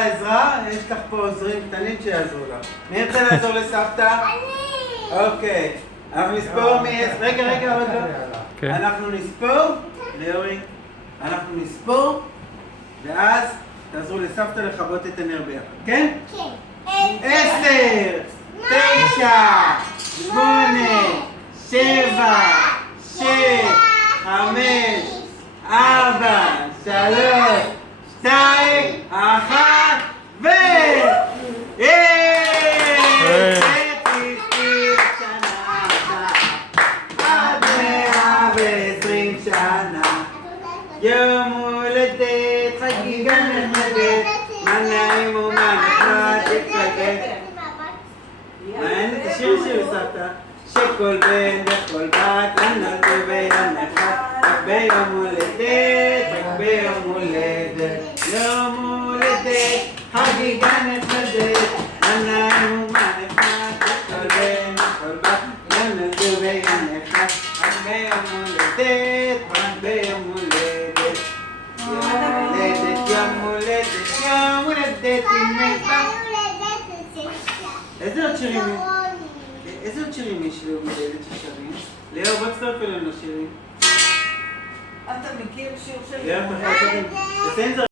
עזרה, יש לך פה עוזרים קטנים שיעזרו לך. מי ירצה לעזור לסבתא? אני! אוקיי. אנחנו נספור רגע, עוד לא. אנחנו נספור, ליאורי, אנחנו נספור, ואז תעזרו לסבתא לכבות את הנר ביחד, כן? כן. 10, 9, 8, 7, 6, 5, 4, 3, 2, 1, ו... עד 120 שנה, יום הולדת, חגיגה נחמדת, מה נעים ומה נחמד תתפקד. תשאיר שיר סבתא. שכל בן וכל בת נולדו ביום אחד, רק ביום הולדת, רק ביום הולדת. יום הולדת, חגיגה נחמדת, מה נעים ומה נחמד, שכל בן וכל בת נולדו ביום אחד, רק ביום הולדת, רק ביום הולדת. יום הולדת עם נפח. איזה עוד שירים יש? איזה עוד שירים יש ליום הולדת ששרים? ליאור, בוא תצטרף אלינו לשירים. אתה מכיר שיר של... ליאור, תעשה עם זה